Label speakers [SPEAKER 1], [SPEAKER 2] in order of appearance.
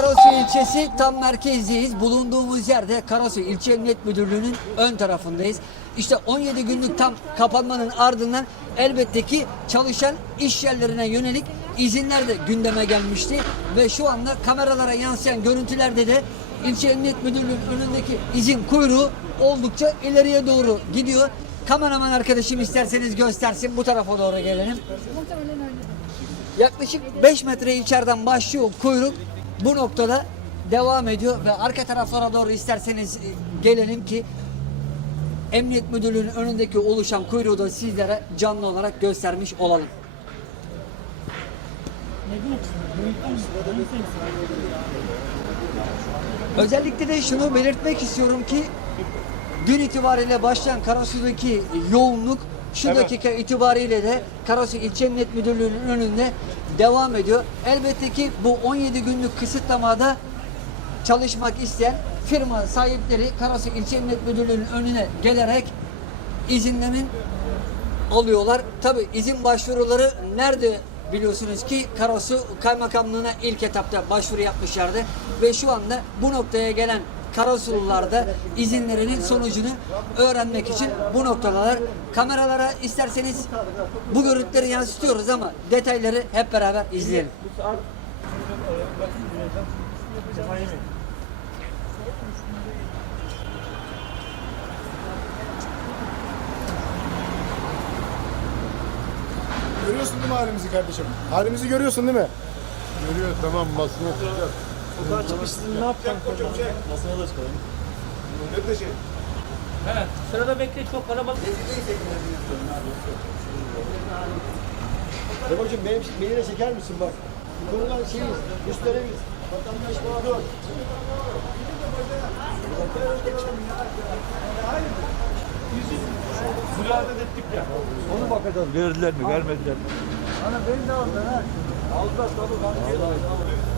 [SPEAKER 1] Karasu ilçesi tam merkezdeyiz. Bulunduğumuz yerde Karasu İlçe Emniyet Müdürlüğü'nün ön tarafındayız. İşte 17 günlük tam kapanmanın ardından elbette ki çalışan iş yerlerine yönelik izinler de gündeme gelmişti. Ve şu anda kameralara yansıyan görüntülerde de İlçe Emniyet Müdürlüğü'nün önündeki izin kuyruğu oldukça ileriye doğru gidiyor. Kameraman arkadaşım isterseniz göstersin bu tarafa doğru gelelim. Yaklaşık 5 metre içeriden başlıyor kuyruk. Bu noktada devam ediyor ve arka taraflara doğru isterseniz e, gelelim ki Emniyet Müdürlüğü'nün önündeki oluşan kuyruğu da sizlere canlı olarak göstermiş olalım. Özellikle de şunu belirtmek istiyorum ki dün itibariyle başlayan Karasu'daki yoğunluk şu
[SPEAKER 2] Evet.
[SPEAKER 1] dakika itibariyle de Karasu İlçe Emniyet Müdürlüğü'nün önünde devam ediyor. Elbette ki bu 17 günlük kısıtlamada çalışmak isteyen firma sahipleri Karasu İlçe Emniyet Müdürlüğü'nün önüne gelerek izinlerin alıyorlar. Tabi izin başvuruları nerede biliyorsunuz ki Karasu Kaymakamlığı'na ilk etapta başvuru yapmışlardı ve şu anda bu noktaya gelen Karasulular da izinlerinin sonucunu öğrenmek için bu noktalar kameralara isterseniz bu görüntüleri yansıtıyoruz ama detayları hep beraber izleyelim.
[SPEAKER 3] Görüyorsun değil mi halimizi kardeşim? Halimizi görüyorsun değil mi?
[SPEAKER 2] Görüyor tamam basına çıkacak.
[SPEAKER 3] Sokağa çıkışsın ne yapacaksın? Masaya da çıkalım. Ne de şey?
[SPEAKER 4] Evet, sırada bekle çok kalabalık.
[SPEAKER 5] Babacım benim, beni de çeker misin bak. Konulan şeyiz, müşterimiz, vatandaş mağdur.
[SPEAKER 2] Müradet ettik ya.
[SPEAKER 5] Onu bakacağız.
[SPEAKER 2] Verdiler mi vermediler mi?
[SPEAKER 5] Ana beni de aldılar ha. Aldılar tabii.